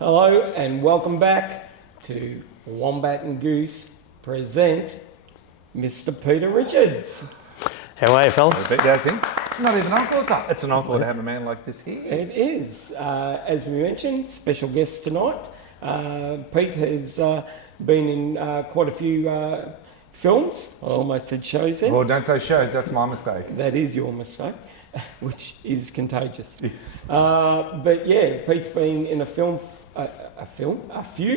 Hello and welcome back to Wombat and Goose present Mr. Peter Richards. How are you, fellas? A bit dancing. Not even uncle. It's an uncle to have a man like this here. It is. As we mentioned, special guest tonight. Pete has been in quite a few films. I almost said shows there. Well, don't say shows. That's my mistake. That is your mistake, which is contagious. Yes. But yeah, Pete's been in a few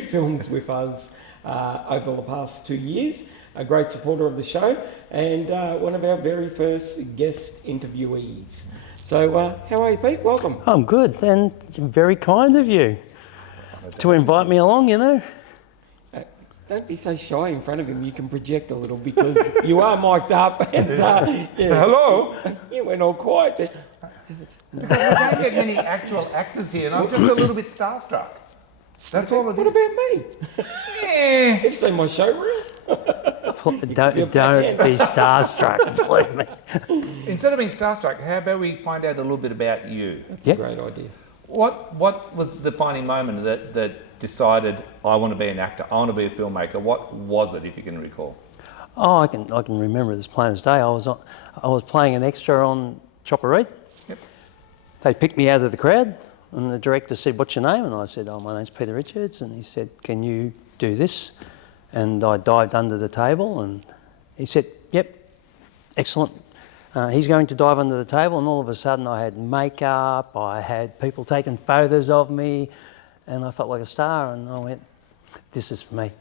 films with us over the past 2 years. A great supporter of the show and one of our very first guest interviewees. So how are you, Pete? Welcome. I'm good, and very kind of you to invite me along, you know. Don't be so shy in front of him. You can project a little because you are mic'd up and yeah, Hello? you went all quiet. Because we don't get many actual actors here and I'm just a little bit starstruck. That's all it is. What about me? Yeah. You've seen my show reel? Don't be starstruck, believe me. Instead of being starstruck, how about we find out a little bit about you? That's a great idea. What was the defining moment that decided I want to be an actor, I want to be a filmmaker? What was it, if you can recall? Oh, I can remember this plain as day. I was playing an extra on Chopper Read. Yep. They picked me out of the crowd, and the director said, "What's your name?" And I said, "Oh, my name's Peter Richards." And he said, "Can you do this?" And I dived under the table, and he said, "Yep, excellent." He's going to dive under the table, and all of a sudden I had makeup, I had people taking photos of me, and I felt like a star, and I went, "This is for me."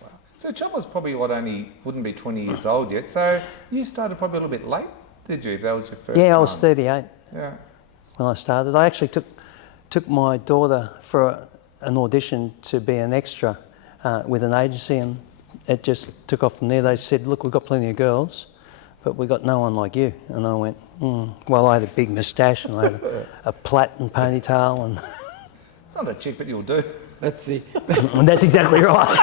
Wow. So Chopper's probably wouldn't be 20 years old yet, so you started probably a little bit late, did you, if that was your first Yeah, I time? was 38 Yeah. when I started. I actually took my daughter for an audition to be an extra with an agency, and it just took off from there. They said, "Look, we've got plenty of girls, but we've got no one like you." And I went, Well, I had a big moustache and I had a plait and ponytail, and It's not a chick, but you'll do. That's the and that's exactly right.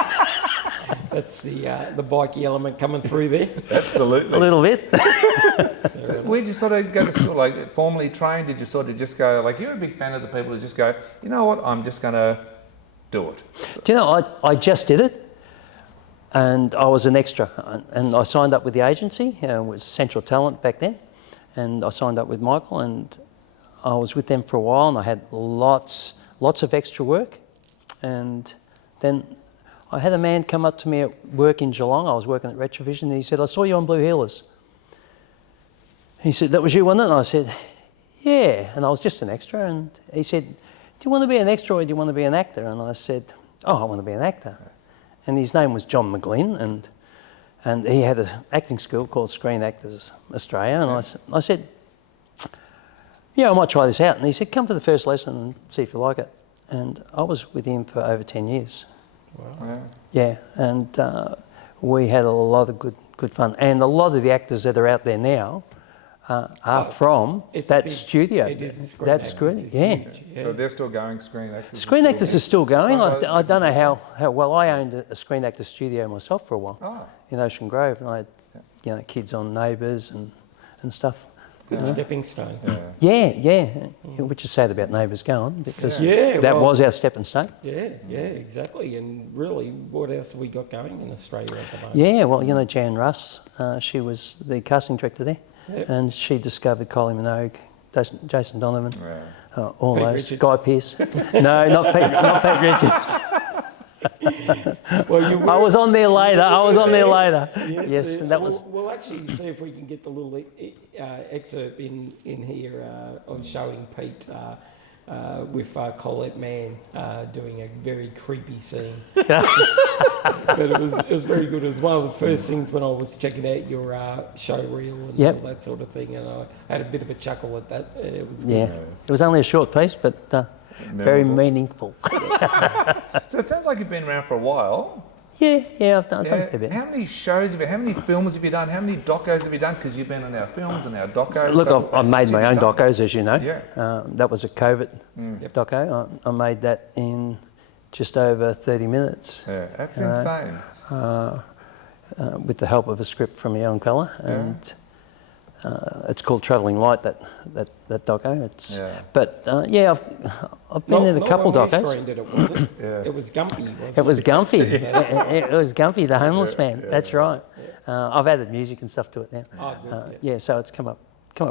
that's the bikey element coming through there. Absolutely. A little bit. So where did you sort of go to school, like formally trained? Did you sort of just go, like, you're a big fan of the people who just go, you know what, I'm just going to do it? Do you know, I just did it, and I was an extra, and I signed up with the agency. It was Central Talent back then, and I signed up with Michael, and I was with them for a while, and I had lots of extra work. And then I had a man come up to me at work in Geelong. I was working at Retrovision, and he said, "I saw you on Blue Heelers." He said, "That was you, wasn't it?" And I said, "Yeah." And I was just an extra, and he said, "Do you want to be an extra or do you want to be an actor?" And I said, "Oh, I want to be an actor." And his name was John McGlynn, and he had an acting school called Screen Actors Australia. And I said, "Yeah, I might try this out." And he said, "Come for the first lesson and see if you like it." And I was with him for over 10 years. Wow. Yeah, and we had a lot of good fun. And a lot of the actors that are out there now are from that studio. It is That's Screen good. Actors, Yeah. it's huge, yeah. So they're still going, Screen Actors? Screen Actors are still going. Right, I don't know how well. I owned a Screen Actors studio myself for a while Oh. in Ocean Grove, and I had kids on Neighbours and stuff. Good stepping stones. Yeah, which is sad about Neighbours going, because that well, was our stepping stone. Yeah, exactly. And really, what else have we got going in Australia at the moment? Yeah, well, Jan Russ, she was the casting director there, Yep. and she discovered Kylie Minogue, Jason Donovan, all Pete those, Richards. Guy Pearce. No, not Pete Richards. Well, I was on there later. Yes, and that was. We'll actually see if we can get the little excerpt in here of showing Pete with Colette Mann doing a very creepy scene. But it was very good. It was one of the first things when I was checking out your show reel and all that sort of thing, and I had a bit of a chuckle at that. It was good. Yeah, it was only a short piece, but very meaningful. So it sounds like you've been around for a while. Yeah, I've done a bit. How many shows have you, how many films have you done? How many docos have you done? Because you've been on our films and our docos. Look, I've made my own docos, as you know. Yeah. That was a COVID doco. I made that in just over 30 minutes. Yeah, that's insane. With the help of a script from a young fella. It's called Travelling Light. That doco. It's but yeah, I've been in a couple docos. docos. Screened it, was it? It was Gumpy, wasn't it? It was Gumpy. It was Gumpy, the homeless man. That's right. I've added music and stuff to it now. Oh, good, Yeah, so it's come up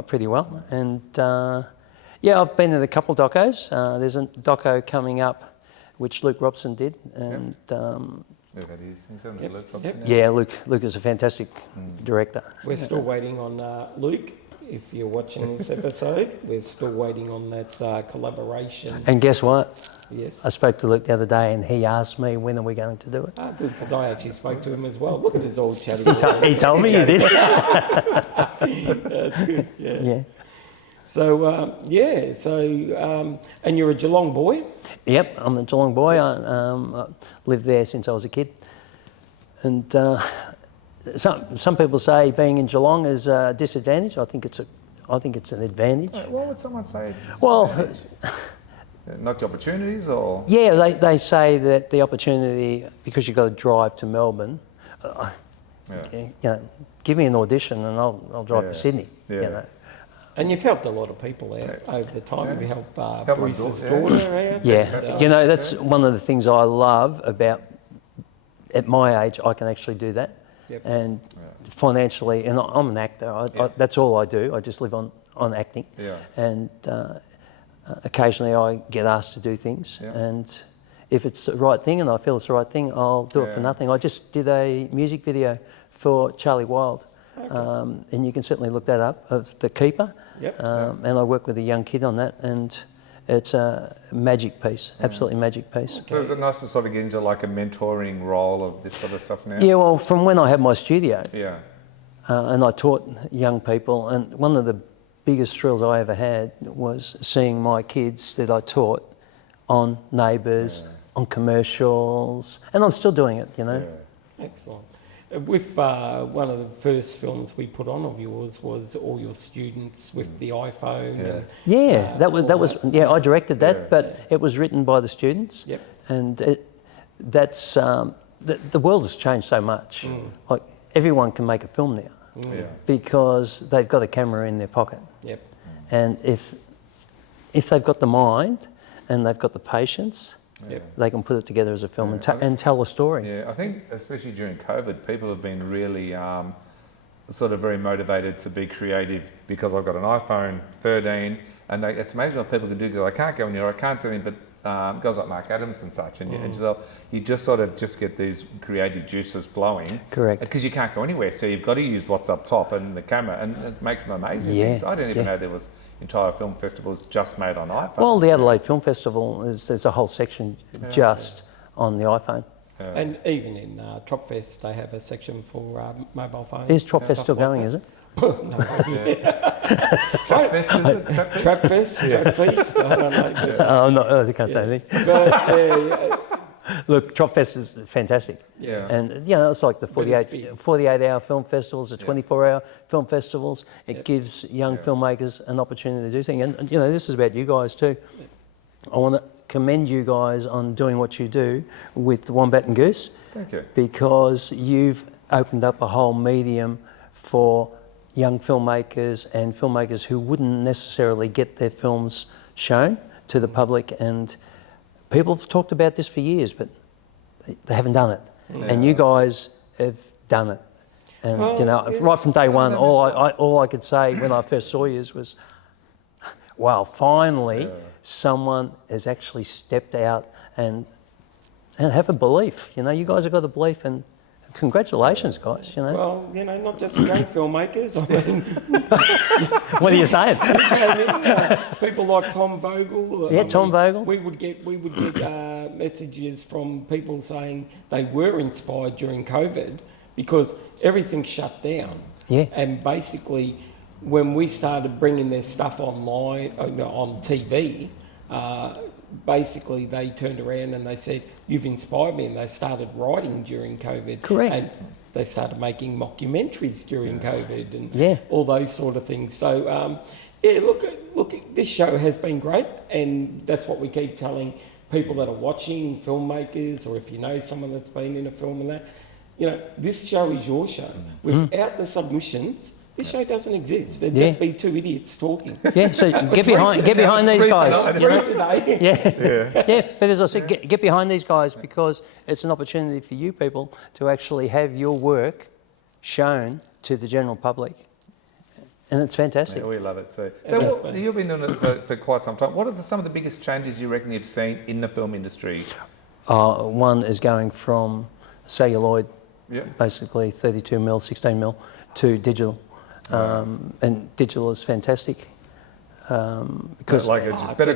pretty well. And yeah, I've been in a couple docos. There's a doco coming up, which Luke Robson did, and yeah, Luke is a fantastic director. We're still waiting on Luke. If you're watching this episode, we're still waiting on that collaboration. And guess what? Yes. I spoke to Luke the other day, and he asked me, when are we going to do it? Ah, good, because I actually spoke to him as well. Look at his old chatty. He told me you did. That's good, yeah. So, and you're a Geelong boy? Yep, I'm a Geelong boy. I lived there since I was a kid. And some people say being in Geelong is a disadvantage. I think it's an advantage. What would someone say? It's not the opportunities, or they say that the opportunity, because you've got to drive to Melbourne. You know, give me an audition and I'll drive to Sydney. Yeah. You know. And you've helped a lot of people out over the time. You helped Bruce's daughter out. Yeah, you know, that's one of the things I love about, at my age, I can actually do that. Yep. And financially, and I'm an actor, that's all I do. I just live on acting. Yeah. And occasionally I get asked to do things. Yeah. And if it's the right thing and I feel it's the right thing, I'll do it for nothing. I just did a music video for Charlie Wilde. Okay. And you can certainly look that up, of The Keeper. Yep. And I work with a young kid on that, and it's a magic piece, absolutely magic piece. So is it nice to sort of get into like a mentoring role of this sort of stuff now? Yeah, well, from when I had my studio, Yeah. And I taught young people, and one of the biggest thrills I ever had was seeing my kids that I taught on Neighbours, on commercials, and I'm still doing it, you know. Yeah. Excellent. With one of the first films we put on of yours was all your students with the iPhone. Yeah, that was I directed that, but it was written by the students. Yep. And that's the world has changed so much. Like everyone can make a film now because they've got a camera in their pocket. Yep. And if they've got the mind and they've got the patience, they can put it together as a film and tell a story. Yeah, I think especially during COVID, people have been really sort of very motivated to be creative because I've got an iPhone 13 and it's amazing what people can do because I can't go anywhere, I can't see anything, but guys like Mark Adams and such, and you just sort of just get these creative juices flowing. Correct. Because you can't go anywhere, so you've got to use what's up top and the camera, and it makes them amazing things. I didn't even know there was entire film festivals just made on iPhone. Well, the Adelaide Film Festival, there's a whole section just on the iPhone. And even in Tropfest, they have a section for mobile phones. Is Tropfest still going, is it? No idea. Trapfest, I don't know. I can't say anything. But, Look, Tropfest is fantastic. Yeah. And, you know, it's like the 48-hour film festivals, the 24-hour film festivals. It gives young filmmakers an opportunity to do things. And, you know, this is about you guys too. I want to commend you guys on doing what you do with Wombat and Goose. Thank you. Because you've opened up a whole medium for young filmmakers and filmmakers who wouldn't necessarily get their films shown to the public, and people have talked about this for years, but they haven't done it. Yeah. And you guys have done it. And you know, right from day one, all I could say when I first saw you was, wow, finally someone has actually stepped out and have a belief. You know, you guys have got a belief, and congratulations, guys. You know. Well, you know, not just young filmmakers. I mean, what are you saying? People like Tom Vogel. Yeah, Tom Vogel. We would get messages from people saying they were inspired during COVID because everything shut down. Yeah. And basically, when we started bringing their stuff online on TV, basically they turned around and they said, "You've inspired me," and they started writing during COVID. Correct. And they started making mockumentaries during COVID and all those sort of things. So look, this show has been great, and that's what we keep telling people that are watching, filmmakers, or if you know someone that's been in a film and that, you know, this show is your show. Without the submissions, This show doesn't exist. There'd Yeah. just be two idiots talking. Yeah, so get behind these guys. Three today. Yeah, yeah. But as I said, get behind these guys because it's an opportunity for you people to actually have your work shown to the general public, and it's fantastic. Yeah, we love it too. So you've been doing it for quite some time. What are some of the biggest changes you reckon you've seen in the film industry? One is going from celluloid, Yep. basically 32 mil, 16 mil, to digital, and digital is fantastic because Like it's just better